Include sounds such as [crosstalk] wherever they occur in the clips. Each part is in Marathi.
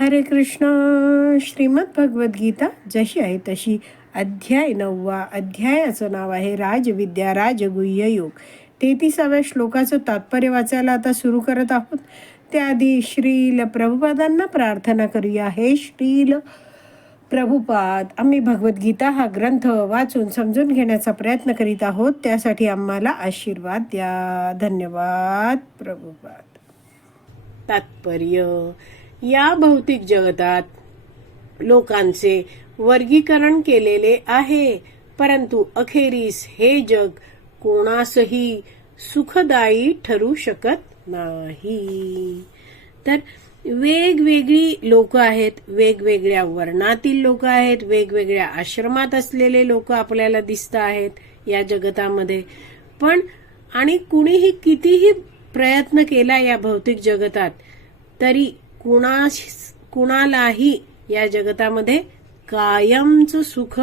हरे कृष्ण। श्रीमद भगवद्गीता जशी आहे तशी. अध्याय नववा. अध्यायाचं नाव आहे राजविद्या राजगुह्य योग. तेहतीसाव्या श्लोकाचं तात्पर्य वाचायला आता सुरू करत आहोत. त्याआधी श्रील प्रभुपादांना प्रार्थना करूया. हे श्रील प्रभुपाद आम्ही भगवद्गीता हा ग्रंथ वाचून समजून घेण्याचा प्रयत्न करीत आहोत. त्यासाठी आम्हाला आशीर्वाद द्या. धन्यवाद प्रभुपाद. तात्पर्य. या भौतिक जगतात लोकांचे वर्गीकरण केलेले आहे परंतु अखेरीस हे जग कोणासही सुखदायी ठरू शकत नाही. तर वेगवेगळी लोक आहेत वेगवेगळ्या वर्णातील लोक आहेत वेगवेगळ्या आश्रमात असलेले लोक आपल्याला दिसत आहेत या जगतामध्ये. पण आणि कुणीही कितीही प्रयत्न केला या भौतिक जगतात तरी कुणा कुणालाही या जगतामध्ये कायमचं सुख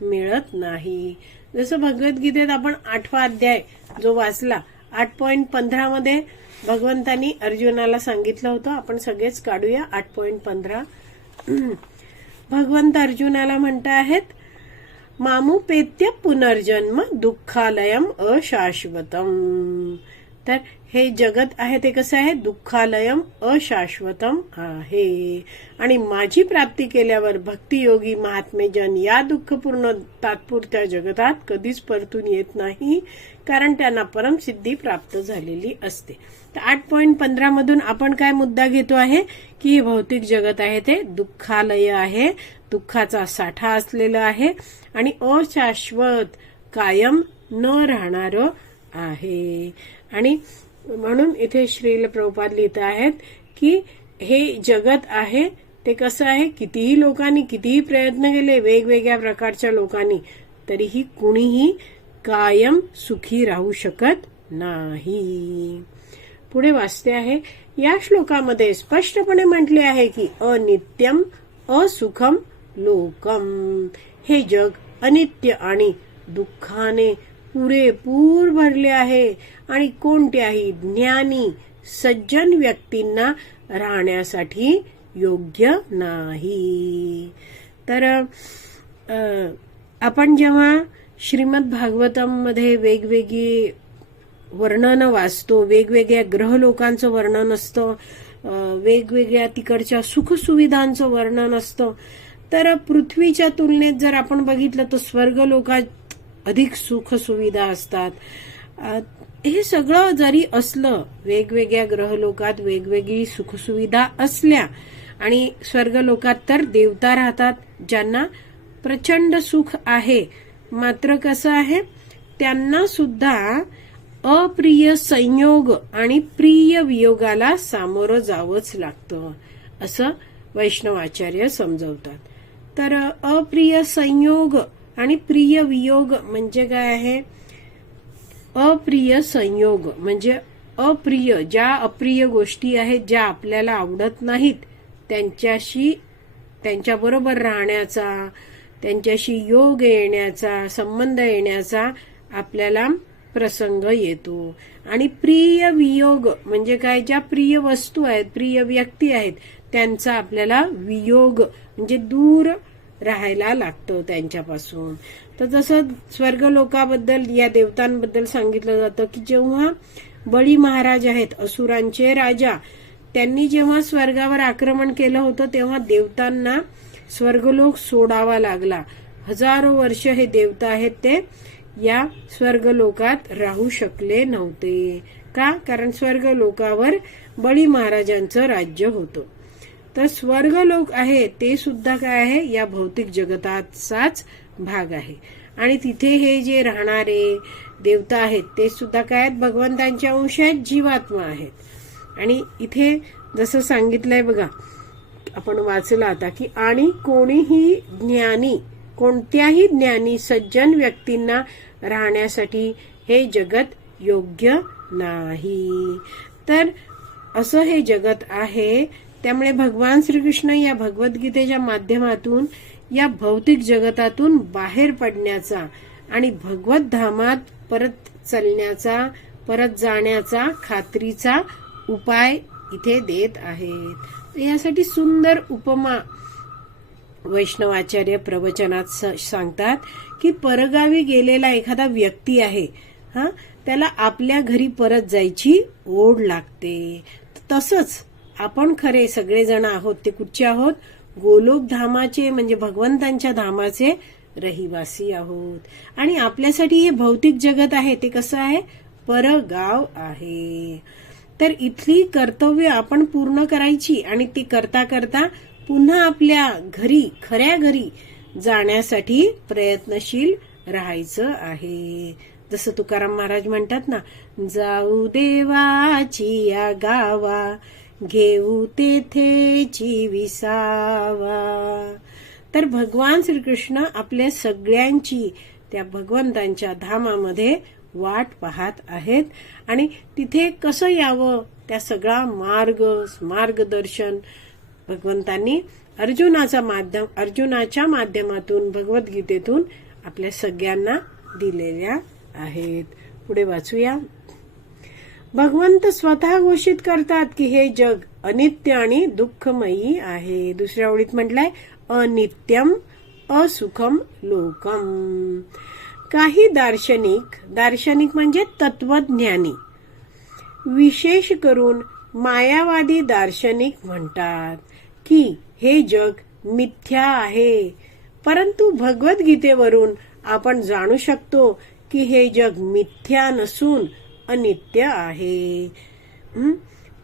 मिळत नाही. जसं भगवद्गीतेत आपण आठवा अध्याय जो वाचला आठ पॉइंट पंधरा मध्ये भगवंतानी अर्जुनाला सांगितलं होतं. आपण सगळेच काढूया आठ पॉइंट पंधरा. भगवंत अर्जुनाला म्हणत आहेत मामुपेत्य पुनर्जन्म दुःखालयम अशाश्वतम. तर हे जगत आहे ते कसं आहे? दुःखालयम अशाश्वतम आहे. आणि माझी प्राप्ती केल्यावर भक्तियोगी महात्मेजन या दुःखपूर्ण तात्पुरत्या जगतात कधीच परतून येत नाही कारण त्यांना परमसिद्धी प्राप्त झालेली असते. तर आठ पॉईंट पंधरा मधून आपण काय मुद्दा घेतो आहे? की हे भौतिक जगत आहे ते दुःखालय आहे. दुःखाचा साठा असलेला आहे. आणि अशाश्वत कायम न राहणारं आहे. आणि म्हणून इथे श्रील प्रभुपाद लिहित आहेत की हे जगत आहे ते कसं आहे? कितीही लोकांनी कितीही प्रयत्न केले वेगवेगळ्या प्रकारच्या लोकांनी तरीही कुणीही कायम सुखी राहू शकत नाही. पुढे वाचते आहे या श्लोकामध्ये स्पष्टपणे म्हटले आहे की अनित्यम असुखम लोकम. हे जग अनित्य आणि दुःखाने पुरेपूर भरले आहे आणि कोणत्याही ज्ञानी सज्जन व्यक्तींना राहण्यासाठी योग्य नाही. तर आपण जेव्हा श्रीमद भागवतममध्ये वेगवेगळी वर्णन वाचतो वेगवेगळ्या ग्रह लोकांचं वर्णन असतं वेगवेगळ्या तिकडच्या सुखसुविधांचं वर्णन असतं तर पृथ्वीच्या तुलनेत जर आपण बघितलं तर स्वर्ग लोकांच्या अधिक सुखसुविधा असतात. हे सगळं जरी असलं वेगवेगळ्या ग्रहलोकात वेगवेगळी सुखसुविधा असल्या आणि स्वर्ग लोकात तर देवता राहतात ज्यांना प्रचंड सुख आहे. मात्र कसं आहे त्यांना सुद्धा अप्रिय संयोग आणि प्रिय वियोगाला सामोरं जावंच लागतं असं वैष्णवाचार्य समजवतात. तर अप्रिय संयोग आणि प्रिय वियोग म्हणजे काय आहे? अप्रिय संयोग म्हणजे अप्रिय ज्या अप्रिय गोष्टी आहेत ज्या आपल्याला आवडत नाहीत त्यांच्याशी त्यांच्याबरोबर राहण्याचा त्यांच्याशी योग येण्याचा संबंध येण्याचा आपल्याला प्रसंग येतो. आणि प्रिय वियोग म्हणजे काय? ज्या प्रिय वस्तू आहेत प्रिय व्यक्ती आहेत त्यांचा आपल्याला वियोग म्हणजे दूर राहायला लागतं त्यांच्यापासून. तर जसं स्वर्ग लोकाबद्दल या देवतांबद्दल सांगितलं जातं की जेव्हा बळी महाराज आहेत असुरांचे राजा त्यांनी जेव्हा स्वर्गावर आक्रमण केलं होतं तेव्हा देवतांना स्वर्गलोक सोडावा लागला. हजारो वर्ष हे देवता आहेत ते या स्वर्गलोकात राहू शकले नव्हते. का? कारण स्वर्ग लोकावर बळी महाराजांचं राज्य होतं. तर स्वर्ग लोक आहे ते सुद्धा काय आहे? या भौतिक जगताचाच भाग आहे. आणि तिथे हे जे राहणारे देवता आहेत ते सुद्धा काय आहेत? भगवंतांच्या अंश आहेत जीवात्मा आहेत. आणि इथे जसं सांगितलंय बघा आपण वाचलं आता की आणि कोणीही ज्ञानी कोणत्याही ज्ञानी सज्जन व्यक्तींना राहण्यासाठी हे जगत योग्य नाही. तर असं हे जगत आहे. त्यामुळे भगवान श्रीकृष्ण या भगवद्गीतेच्या माध्यमातून या भौतिक जगतातून बाहेर पडण्याचा आणि भगवत धामात परत चलण्याचा परत जाण्याचा खात्रीचा उपाय इथे देत आहेत. यासाठी सुंदर उपमा वैष्णवाचार्य प्रवचनात स- सांगतात की परगावी गेलेला एखादा व्यक्ती आहे हा त्याला आपल्या घरी परत जायची ओढ लागते. तसंच आपण खरे सगळेजण आहोत ते कुठचे आहोत? गोलोक धामाचे म्हणजे भगवंतांच्या धामाचे रहिवासी आहोत. आणि आपल्यासाठी हे भौतिक जगत आहे ते कसं आहे? परगाव आहे. तर इथली कर्तव्य आपण पूर्ण करायची आणि ती करता करता पुन्हा आपल्या घरी खऱ्या घरी जाण्यासाठी प्रयत्नशील राहायचं आहे. जसं तुकाराम महाराज म्हणतात ना जाऊ देवाची या गावा घेऊ तेथेची विसावा. तर भगवान श्रीकृष्ण आपल्या सगळ्यांची त्या भगवंतांच्या धामामध्ये वाट पाहत आहेत. आणि तिथे कसं यावं त्या सगळा मार्ग मार्गदर्शन भगवंतांनी अर्जुनाचा माध्यम अर्जुनाच्या माध्यमातून भगवद्गीतेतून आपल्या सगळ्यांना दिलेल्या आहेत. पुढे वाचूया. भगवंत स्वतः घोषित करतात की हे जग अनित्य आणि दुःखमयी आहे. दुसऱ्या ओळीत म्हटलंय अनित्यम असुखम लोकम. काही दार्शनिक दार्शनिक म्हणजे तत्वज्ञानी. विशेष करून मायावादी दार्शनिक म्हणतात की हे जग मिथ्या आहे. परंतु भगवद्गीतेवरून आपण जाणू शकतो की हे जग मिथ्या नसून अनित्य आहे.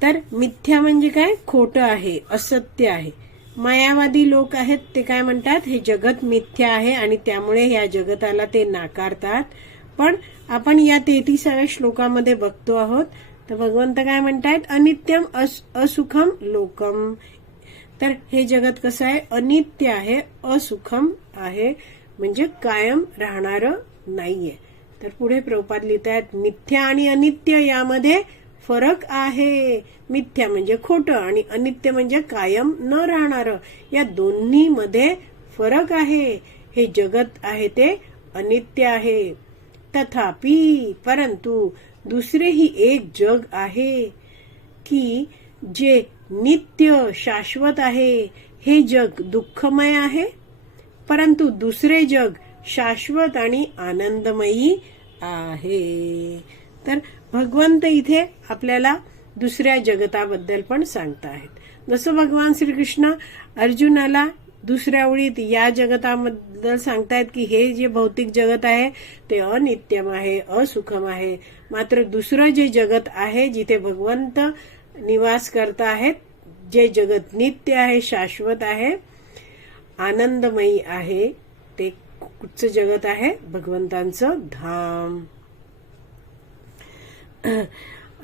तर मिथ्या म्हणजे काय? खोटं आहे असत्य आहे. मायावादी लोक आहेत ते काय म्हणतात? हे जगत मिथ्या आहे आणि त्यामुळे या जगताला ते नाकारतात. पण आपण या तेहतीसाव्या श्लोकामध्ये बघतो आहोत. तर भगवंत काय म्हणतायत? अनित्यम अस- असुखम लोकम. तर हे जगत कसं आहे? अनित्य आहे असुखम आहे. म्हणजे कायम राहणार नाहीये. तर पुढे प्रभुपाद लिहित आहेत मिथ्या आणि अनित्य यामध्ये फरक आहे. मिथ्या म्हणजे खोटं आणि अनित्य म्हणजे कायम न राहणार. या दोन्ही मध्ये फरक आहे. हे जगत आहे ते अनित्य आहे. तथापि परंतु दुसरे ही एक जग आहे की जे नित्य शाश्वत आहे. हे जग दुःखमय आहे परंतु दुसरे जग शाश्वत आणि आनंदमयी आहे. तर भगवंत इथे आपल्याला दुसऱ्या जगताबद्दल पण सांगत आहेत जसं भगवान श्रीकृष्ण अर्जुनाला दुसऱ्या ओळीत या जगताबद्दल सांगतायत की हे जे भौतिक जगत आहे ते अनित्यम आहे असुखम आहे. मात्र दुसरं जे जगत आहे जिथे भगवंत निवास करत आहेत जे जगत नित्य आहे शाश्वत आहे आनंदमयी आहे ते कुठचं जगत आहे? भगवंतांचं धाम.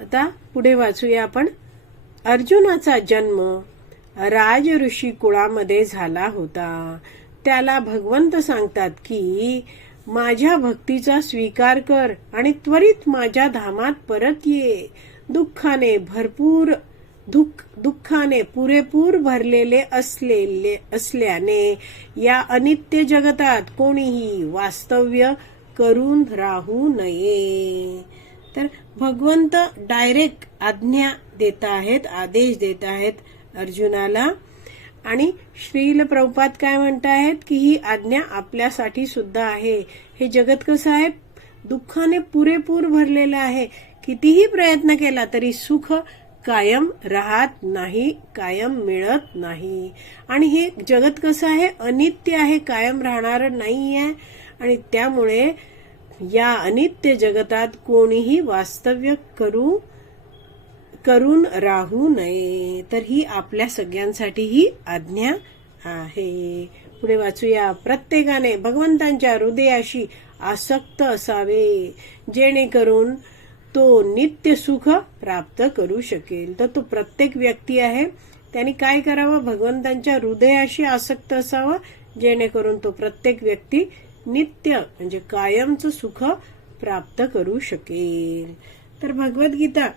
आता पुढे वाचूया आपण. अर्जुनाचा जन्म राज ऋषी कुळामध्ये झाला होता. त्याला भगवंत सांगतात की माझ्या भक्तीचा स्वीकार कर आणि त्वरित माझ्या धामात परत ये. दुःखाने भरपूर दुःख दुःखाने पुरेपूर भरलेले असलेले असल्याने या अनित्य जगतात कोणीही वास्तव्य करून राहू नये. तर भगवंत डायरेक्ट आज्ञा देत आहेत आदेश देत आहेत अर्जुनाला. आणि श्रील प्रभुपात काय म्हणतायत की ही आज्ञा आपल्यासाठी सुद्धा आहे. हे जगत कसं आहे? दुःखाने पुरेपूर भरलेलं आहे. कितीही प्रयत्न केला तरी सुख कायम राहत नाही कायम मिळत नाही. आणि हे जगत कसं आहे? अनित्य आहे कायम राहणार नाही आहे आणि त्यामुळे या अनित्य जगतात कोणीही वास्तव्य करू करून राहू नये. तर ही आपल्या सगळ्यांसाठी ही आज्ञा आहे. पुढे वाचूया. प्रत्येकाने भगवंतांच्या हृदयाशी आसक्त असावे. जेणेकरून तो नित्य सुख प्राप्त करू शकेल. तर तो प्रत्येक व्यक्ती आहे. त्याने काय करावं? भगवंतांच्या हृदयाशी आसक्त असावं. जेणेकरून तो प्रत्येक व्यक्ती नित्य म्हणजे कायमचं सुख प्राप्त करू शकेल. तर भगवद्गीता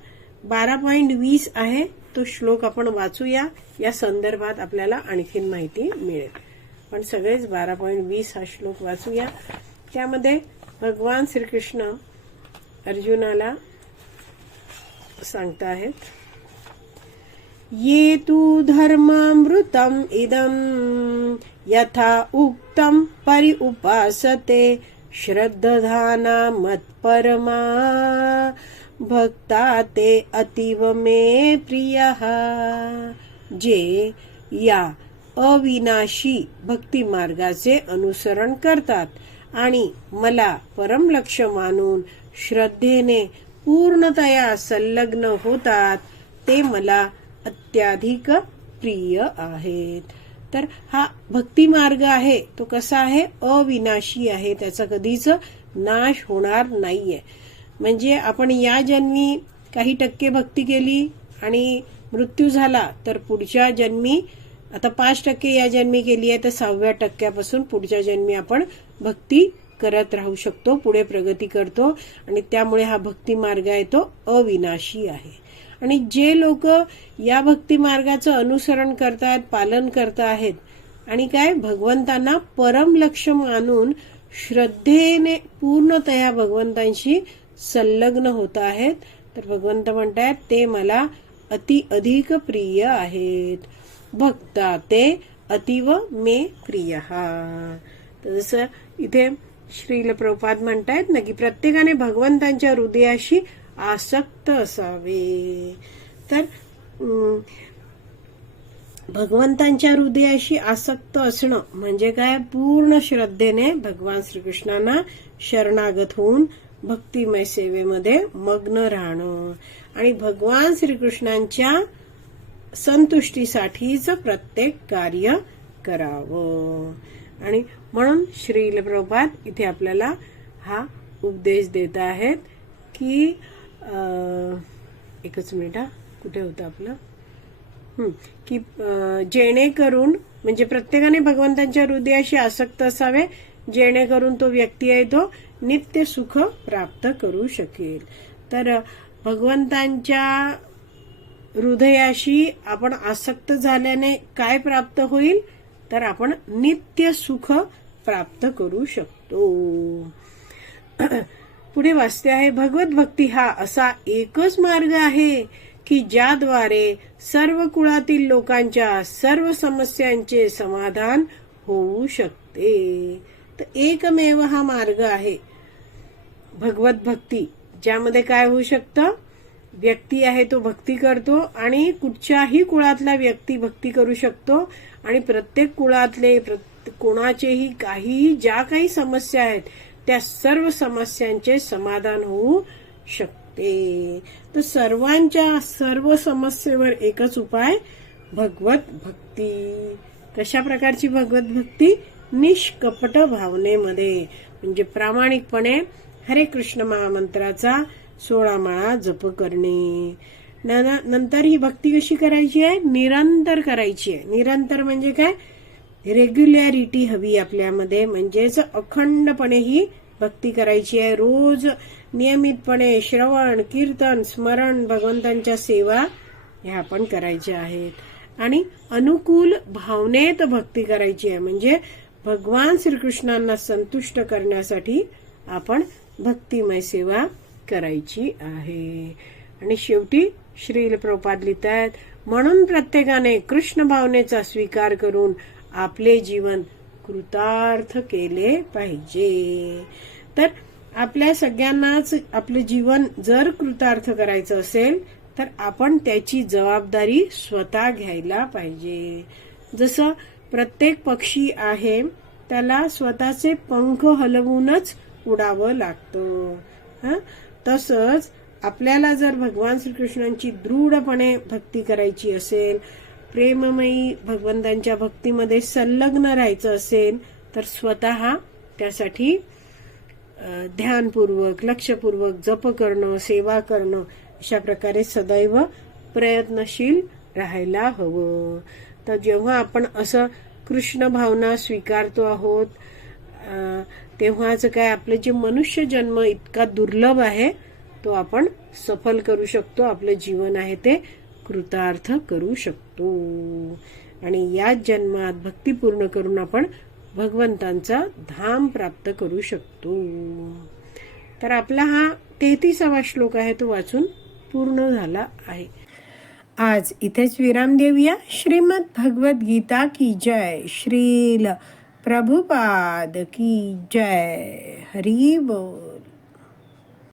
बारा पॉईंट वीस आहे. तो श्लोक आपण वाचूया. या संदर्भात आपल्याला आणखीन माहिती मिळेल. पण सगळेच बारा पॉईंट वीस हा श्लोक वाचूया. त्यामध्ये भगवान श्रीकृष्ण अर्जुनाला सांगता आहेत ये तु धर्मामृतम इदम यथा उक्तं परि उपासते श्रद्धाना मत्परमा भक्ता ते अतीव मे प्रिय। जे या अविनाशी भक्ती मार्गाचे अनुसरण करतात आणि मला परम लक्ष मानून श्रद्धेने पूर्णतया संलग्न होतात. ते मला अत्याधिक प्रिय आहेत. तर हा भक्ती मार्ग आहे. तो कसा आहे? अविनाशी आहे. त्याचा कधीच नाश होणार नाहीये. म्हणजे आपण या जन्मी काही टक्के भक्ती केली आणि मृत्यू झाला तर पुढच्या जन्मी आता पाच टक्के या जन्मी केली आहे तर सहाव्या टक्क्यापासून पुढच्या जन्मी आपण भक्ती करत राहू शकतो पुढे प्रगती करतो आणि त्यामुळे हा भक्ती मार्ग आहे तो अविनाशी आहे. आणि जे लोक या भक्ती मार्गाचं अनुसरण करतायत पालन करत आहेत आणि काय भगवंतांना परम लक्ष मानून श्रद्धेने पूर्णतया भगवंतांशी संलग्न होत आहेत तर भगवंत म्हणतायत ते मला अति अधिक प्रिय आहेत. भक्ता ते अतिव मे प्रिय. तर जसं इथे श्रील प्रभुपाद म्हणतायत ना की प्रत्येकाने भगवंतांच्या हृदयाशी आसक्त असावे. तर भगवंतांच्या हृदयाशी आसक्त असणं म्हणजे काय? पूर्ण श्रद्धेने भगवान श्रीकृष्णांना शरणागत होऊन भक्तिमय सेवेमध्ये मग्न राहणं. आणि भगवान श्रीकृष्णांच्या संतुष्टीसाठीच प्रत्येक कार्य करावं. आणि म्हणून श्रील प्रभुपाद इथे आपल्याला हा उपदेश देत आहेत की एकच मिनिट हा कुठे होतं आपलं? की जेणेकरून म्हणजे प्रत्येकाने भगवंतांच्या हृदयाशी आसक्त असावे जेणेकरून तो व्यक्ती आहे तो नित्य सुख प्राप्त करू शकेल. तर भगवंतांच्या हृदयाशी आपण आसक्त झाल्याने काय प्राप्त होईल? तर आपण नित्य सुख प्राप्त करू शकतो. [clears throat] पुढे वाचते आहे भगवत भक्ती हा असा एकच मार्ग आहे की ज्याद्वारे सर्व कुळातील लोकांच्या सर्व समस्यांचे समाधान होऊ शकते. तर एकमेव हा मार्ग आहे भगवत भक्ती. ज्यामध्ये काय होऊ शकतं? व्यक्ती आहे तो भक्ती करतो आणि कुठच्याही कुळातला व्यक्ती भक्ती करू शकतो. आणि प्रत्येक कुळातले कोणाचेही काहीही ज्या काही समस्या आहेत त्या सर्व समस्यांचे समाधान होऊ शकते. तर सर्वांच्या सर्व समस्येवर एकच उपाय भगवत भक्ती. कशा प्रकारची भगवत भक्ती? निष्कपट भावनेमध्ये. म्हणजे प्रामाणिकपणे हरे कृष्ण महामंत्राचा सोळा माळा जप करणे. नंतर ही भक्ती कशी करायची आहे? निरंतर करायची आहे. निरंतर म्हणजे काय? रेग्युलॅरिटी हवी आपल्यामध्ये. म्हणजेच अखंडपणे ही भक्ती करायची आहे. रोज नियमितपणे श्रवण कीर्तन स्मरण भगवंतांच्या सेवा ह्या आपण करायच्या आहेत. आणि अनुकूल भावनेत भक्ती करायची आहे. म्हणजे भगवान श्रीकृष्णांना संतुष्ट करण्यासाठी आपण भक्तिमय सेवा करायची आहे. आणि शेवटी श्रील प्रपाद लिहितायत म्हणून प्रत्येकाने कृष्ण भावनेचा स्वीकार करून आपले जीवन कृतार्थ केले पाहिजे. तर आपल्या सगळ्यांनाच आपलं जीवन जर कृतार्थ करायचं असेल तर आपण त्याची जबाबदारी स्वतः घ्यायला पाहिजे. जसं प्रत्येक पक्षी आहे त्याला स्वतःचे पंख हलवूनच उडावं लागतं. तसंच आपल्याला जर भगवान श्रीकृष्णांची दृढपणे भक्ती करायची असेल प्रेममयी भगवंतांच्या भक्तीमध्ये संलग्न राहायचं असेल तर स्वतः त्यासाठी ध्यानपूर्वक लक्षपूर्वक जप करणं सेवा करणं अशा प्रकारे सदैव प्रयत्नशील राहायला हवं. तर जेव्हा आपण असं कृष्ण भावना स्वीकारतो आहोत तेव्हाच काय आपलं जे मनुष्य जन्म इतका दुर्लभ आहे तो आपण सफल करू शकतो. आपलं जीवन आहे ते कृतार्थ करू शकतो. आणि याच जन्मात भक्ती पूर्ण करून आपण भगवंतांचा धाम प्राप्त करू शकतो. तर आपला हा तेहतीसावा श्लोक आहे तो वाचून पूर्ण झाला आहे. आज इथेच विराम देऊया. श्रीमद भगवत गीता की जय. श्रील प्रभुपाद की जय. हरी बोल.